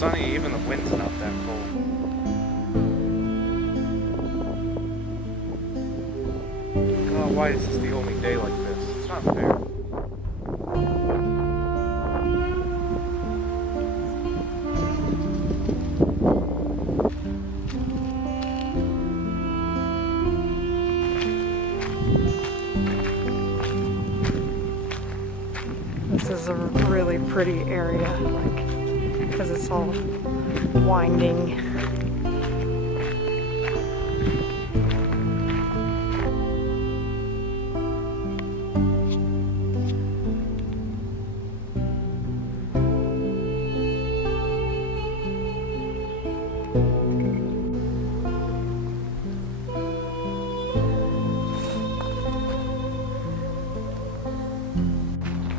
sunny, even the wind's not that cold. God, why is this the only day like this? It's not fair. This is a really pretty area, like, because it's all winding.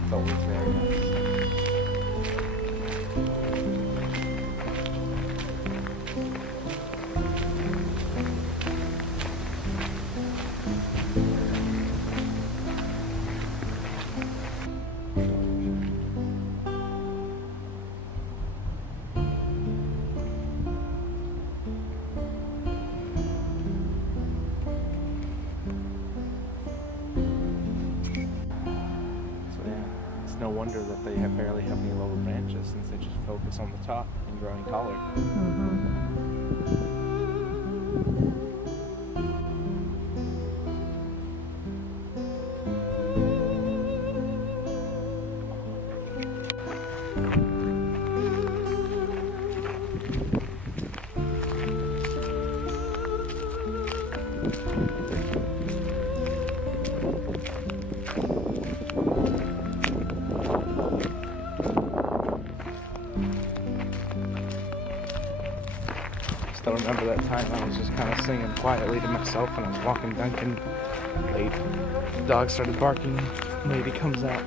It's always very nice. No wonder that they barely have any lower branches, since they just focus on the top and growing taller. Still remember that time I was just kind of singing quietly to myself when I was walking Duncan late. The dog started barking. Lady comes out,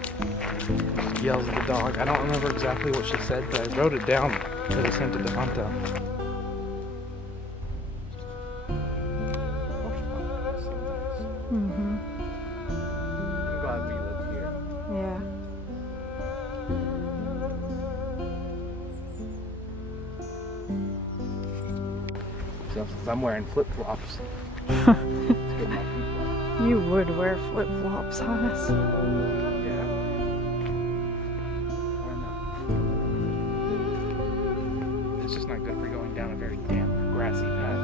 yells at the dog. I don't remember exactly what she said, but I wrote it down because I sent it to Hunter. Mm-hmm. I'm glad we live here. Yeah. So since I'm wearing flip-flops, it's good my feet. You would wear flip-flops, Hannes. Yeah. Why not? It's just not good for going down a very damp, grassy path.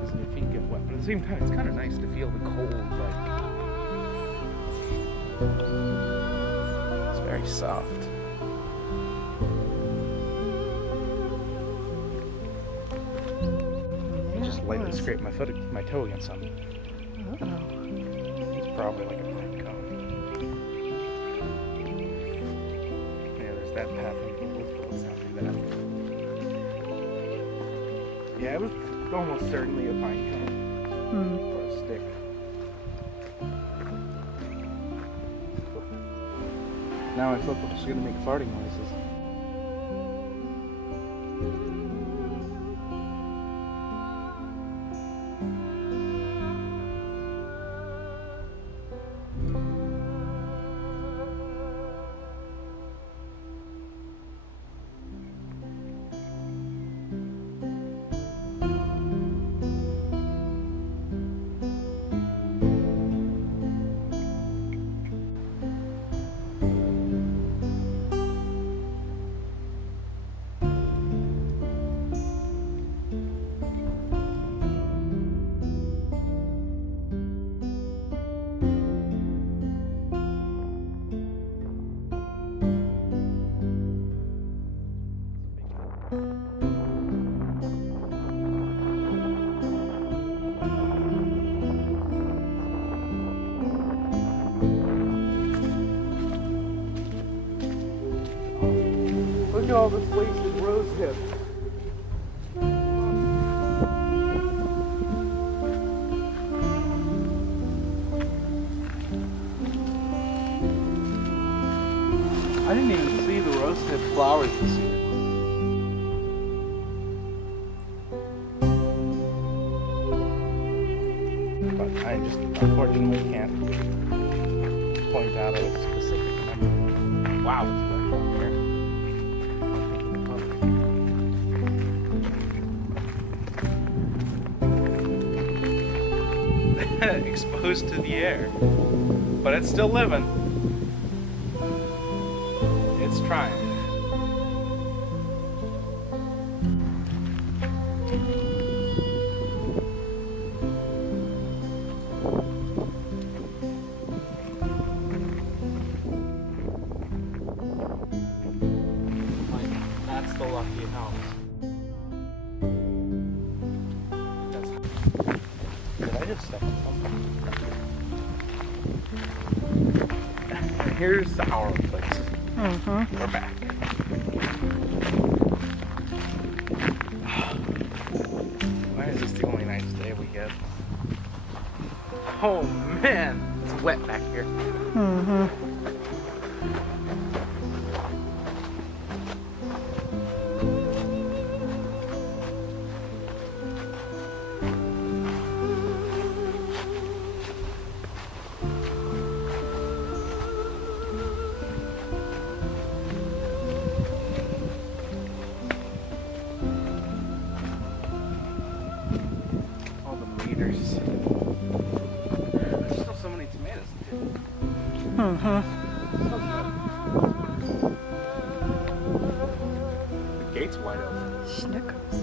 Because your feet get wet. But at the same time, it's kind of nice to feel the cold, like... It's very soft. Lightly scrape my toe against something. It's probably like a pine cone. Yeah, there's that path in the woods, but let's not do that. Yeah, it was almost certainly a pine cone. Or a stick. Now my flip-flops are gonna make farting noises. Look at all this wasted rose hip. I didn't even see the rose hip flowers this year. But I just unfortunately can't point out a specific number. Wow, it's back down here. exposed to the air. But it's still living. It's trying. That's the lucky house. Did I just step on something? Here's our place. Mm-hmm. We're back. Why is this the only nice day we get? Oh man, it's wet back here. Mm-hmm. All the meters. There's still so many tomatoes too. Mm-hmm. So good. The gate's wide open. Schnickers.